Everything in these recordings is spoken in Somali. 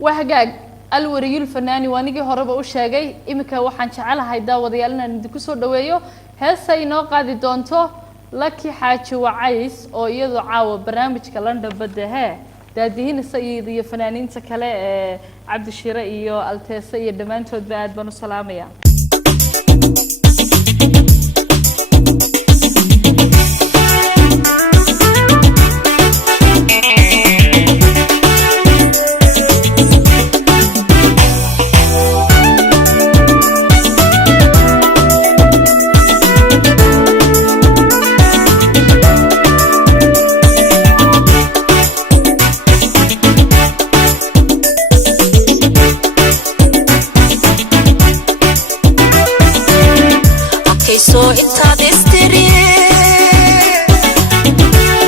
وهجاج الوري الفناني وانيجي هربا وشاجي إمك وحن شعلها هيدا وضيالنا ندكسر دويو هسه ينقع دي دونتو لكي حاجة وعيس أو يضع عاو برنامج كلام بدها دادين السيد فنانين سكلا عبد الشرائي التسيد دمان تود بعد بنو سلامية So it's a mystery.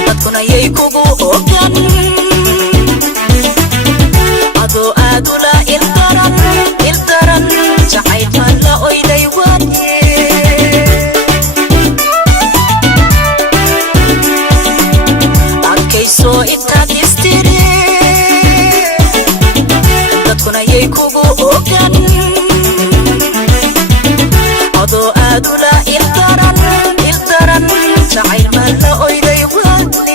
But when I go open, Ado Adula Iltaran, Jai Mala Oida Wadi. Okay, so it's a mystery. But when I go open, Ado Adula Iltaran, Jai Mala Oida Wadi.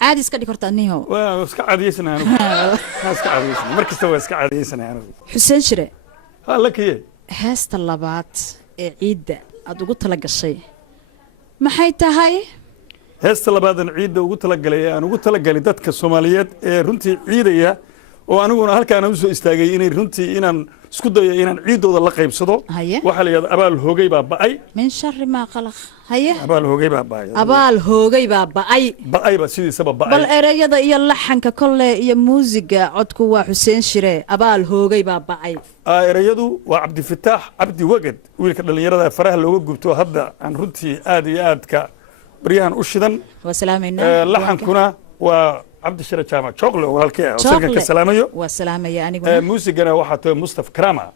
عادي اسكا ديكورتا نيهو واسك عاديسنا أنا اسك عاديسنا مركز تو اسك عاديسنا أنا حسين شري لك إيه هاست اللبات عيد أدو قلت لك الشيء ما حيتا هاي heesta labaadan ciidda ugu talagalay aan ugu talagalay dadka Soomaaliyeed ee runtii ciidaya oo aniguna halkaan u soo istaagay inay runtii inaan isku dayo inaan ciidooda la qaybsado waxa la yiraahdaa abaal hoogay baa ba'ay min sharri ma qalaq haye abaal hoogay baa ba'ay abaal hoogay baa ba'ay ba sidiisaba ba'ay bal erayada iyo laxanka kolle iyo muusiga codku waa Xuseen Shire abaal hoogay baa ba'ay erayadu waa Cabdi Fataax Cabdi Wagad wiilka dhalinyarada faraha looga gubto hadda aan runtii aad iyo aad ka بريان وشدن وسلامينا لحنكنا وعبد الشرى جامع شغل وهالكي وسلك السلامية والسلامية أنا موسيقنا واحد مصطفى كرامة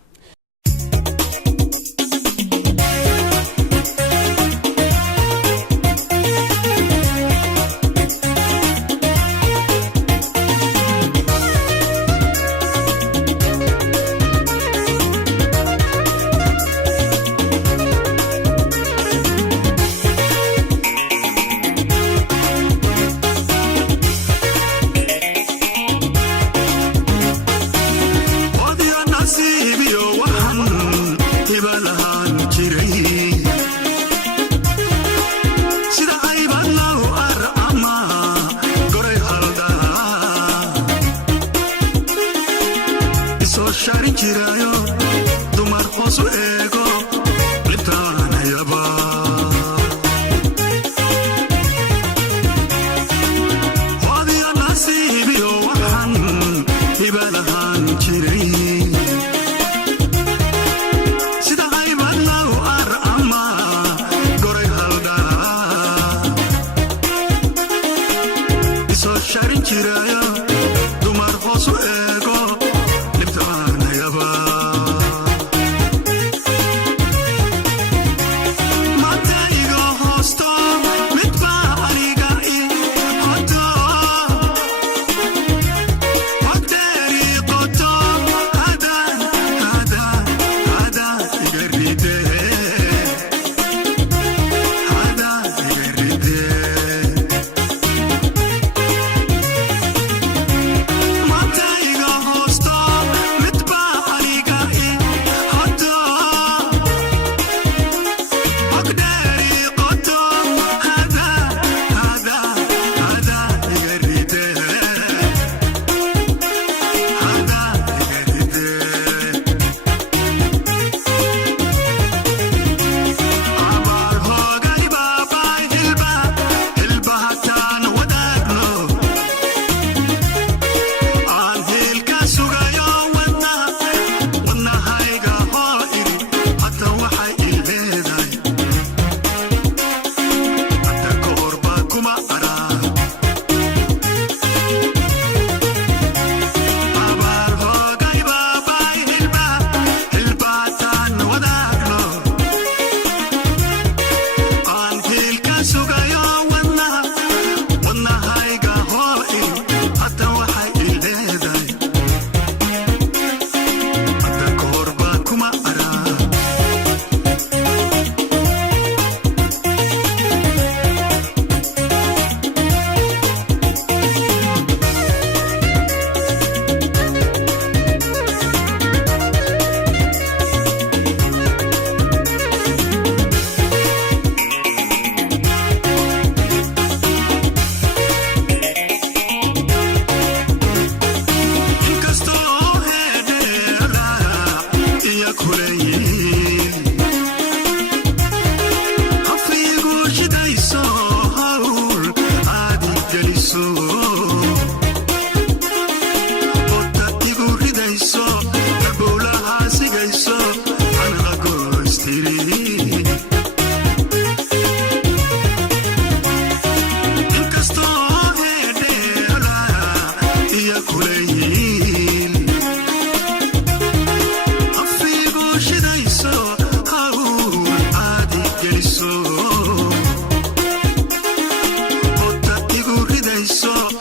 So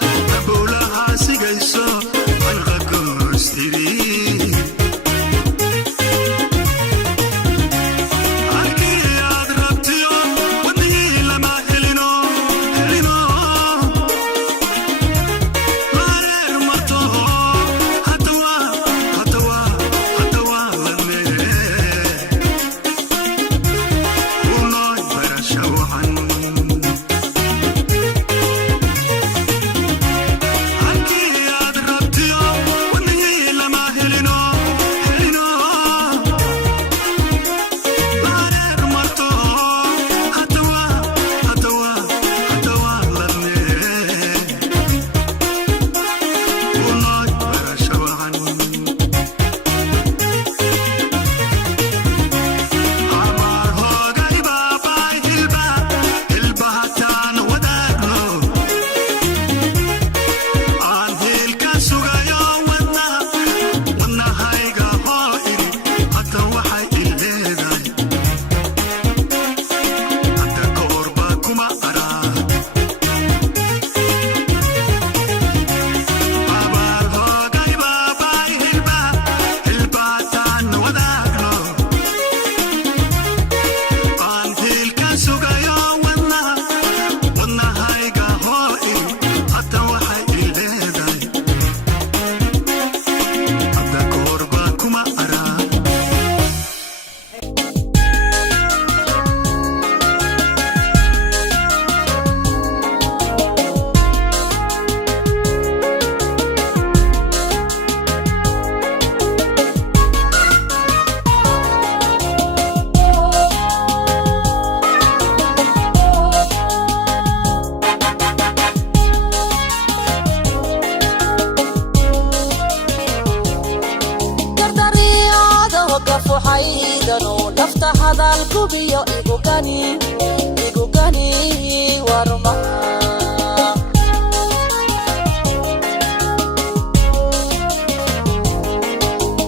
hadal kubiyo igu gani warma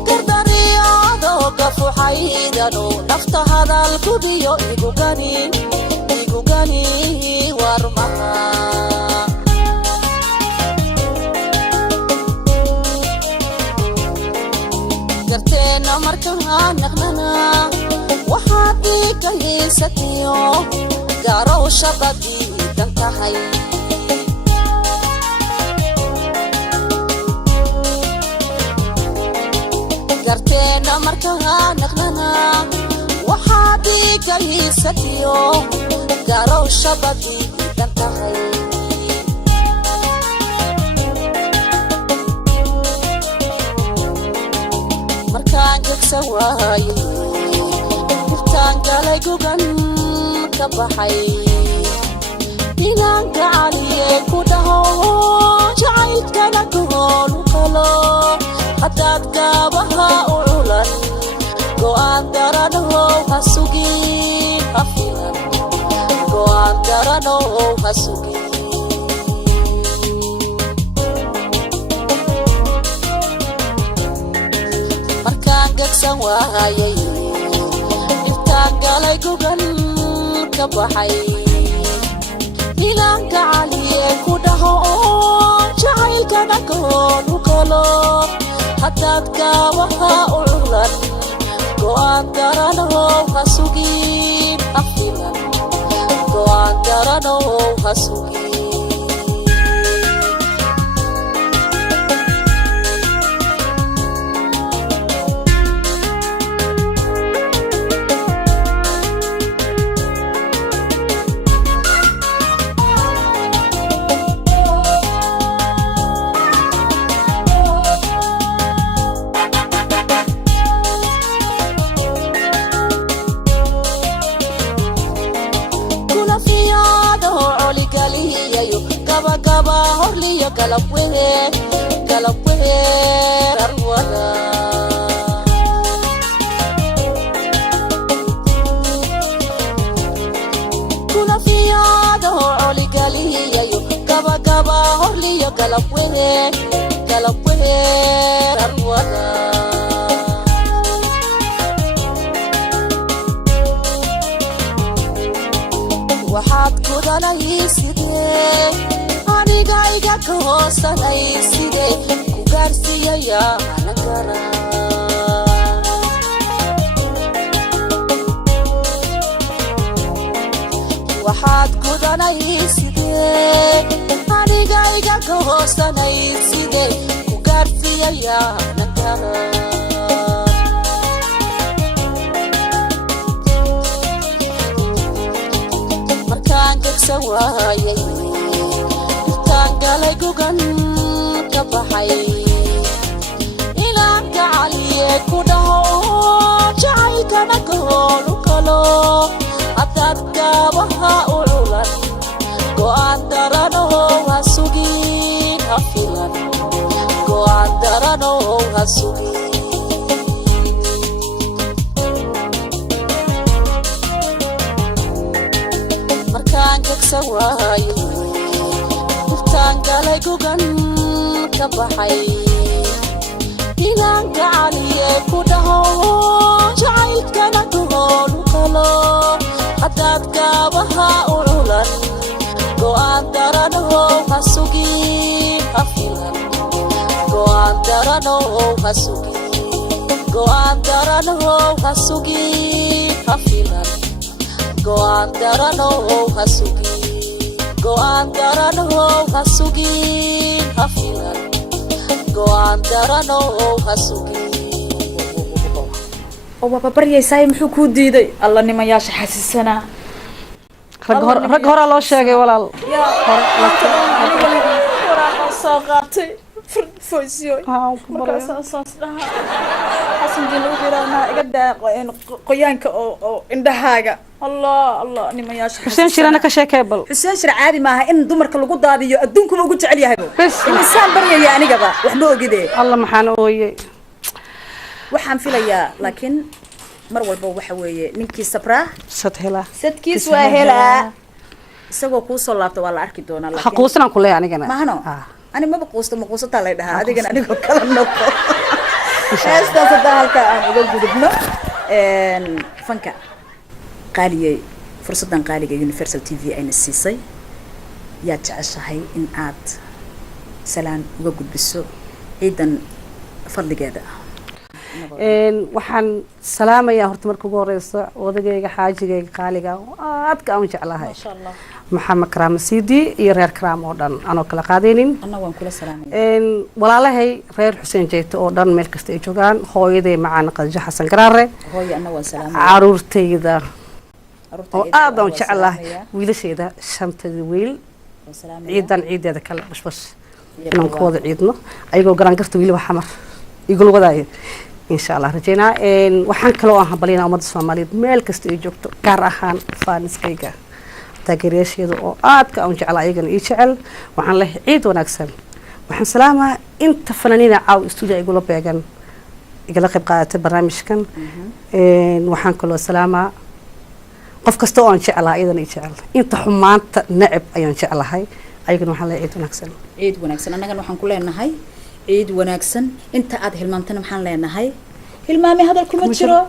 gardariyado gafuxaydano nafta hadal kubiyo igu gani warma garteena markaan naqnana waxaad iga hiisatiyo garow shaqadii dan tahay garteena markaan naqnana waxaad iga hiisatiyo garow shaqadii dan tahay markaan gegsan waayo iftaan galay gugan ka baxay inaan gacaliye ku dhaho jacaylkana goolu qalo haddaad gaabaha u culan go'aan daranow ha sugin ha filan go'aan daranow ha sugin gegsan waayay iftaan galay gugan ka baxay inaan gacaliye ku dhaho jacaylkana goolu qalo haddaad gaabaha u culan go'aan daranow ha sugin ha filan go'aan daranow ha sugin gaba horliyo galab weer arwada kuna fiyaado oligaliyayo gaba horliyo galab weer arwada waxaad kudalaysidee aniga iga ka hoosanay sidee ku gaarsiiyaya anan kara waxaad kudanay sidee aniga iga ka hoosanay sidee ku gaarsiiyaya anan kara markaan gegsan waayay galay gugan ka baxay inaan gacaliye ku dhaho jacaylkana goolu qalo haddaad gaabaha u culan go'aan daranow ha sugin ha filan go'aan daranow ha sugin markaan gegsan waayo galay gugan ka baxay inaan gacaliye ku dhaho jacaylkana goolu qalo haddaad gaabaha u culan go'aan daranow ha sugin ha filan go'aan daranow ha sugin go'aan daranow ha sugin ha filan go'aan daranow ha sugin go'aan daranow ha sugin ha filan go'aan daranow ha sugin oo baba baryaysaay muxuu ku diiday alla nimayaasha xasiisana rag hore loo sheegay walaal soo qaatay foosiyo markaas soo dhaha xasan jin u dirana iga daaqo qoyaanka oo indhahaaga الله نماياش حسين شيرنا كشكابل حسين شير عادي ما إن دمر كلو قاضي أدونكم أقول تعلي هاي بس إنسان بريء يعني قبا وحنو كده الله محانه ويا وحن في ليا لكن mar walba waxa weeye ninkii sabraa sad hela sadkiis waa helaa isagoo kuu soo laabta waa la arki doonaa laakiin xaquusna ku leeyahay anigana mahano ani ma quusta lay dhahaa adigana anigoo kala noqo heestaas hadda halka aan uga gudubno fanka qaaliyay fursadan qaaliga Universal TV ayna siisay yaa jeceshahay in aad salaan uga gudbiso ciidan fadligeeda waxaan salaamayaa horta marka ugu horeyso odagayga xaajigayga qaaliga aadka aan jeclahay ma sha Allah maxamed karaama siidi iyo reer karaam oo dhan anoo kala qaadaynin anna waan kula salaamayaa walaalahay reer xuseen jeeto oo dhan meel kasta ay joogaan hooyaday macaan qadjo xasan garaare hooyo anna waan salaamayaa caruurtayda oo aad aan jeclahay wiilasheeda shantadii wiil ciidan ciideeda kala bashbash inaan ku wada ciidno ayagoo garan garta wiil waxa mar igul wadaayo insha Allah rajayna waxaan kale oo hambalina ummadda Soomaaliyeed meel kasta ay joogto gaar ahaan faaniskayga taageerayaasheeda oo aadka aan jeclahay ayagana ii jecel waxaan leeyahay ciid wanaagsan waxaan salaamaa inta fanaaniina caaw studio igula beegan igala qayb qaadatay barnaamijkan waxaan kaloo salaamaa qof kasta oo aan jeclahay ayadana ii jecel inta xumaanta nacib ayaan jeclahay ayagana waxaan leeyahay ciid wanaagsan annagana waxaan ku leenahay ciid wanaagsan inta aad hilmaantana waxaan leenahay hilmaame hadal kuma jiro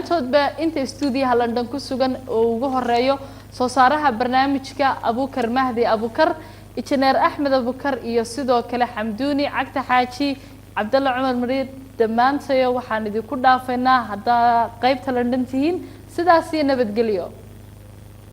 dhammaantoodba inta stuudiyaha London ku sugan oo ugu horeeyo soo saaraha barnaamijka Abukar Mahdi Abukar injineer Axmed Abukar iyo sidoo kale Xamduuni Cagta Xaaji Cabdalla Cumar Mariid dhammaantood waxaan idinku dhaafaynaa hadda qaybta London tihiin sidaas iyo nabadgelyo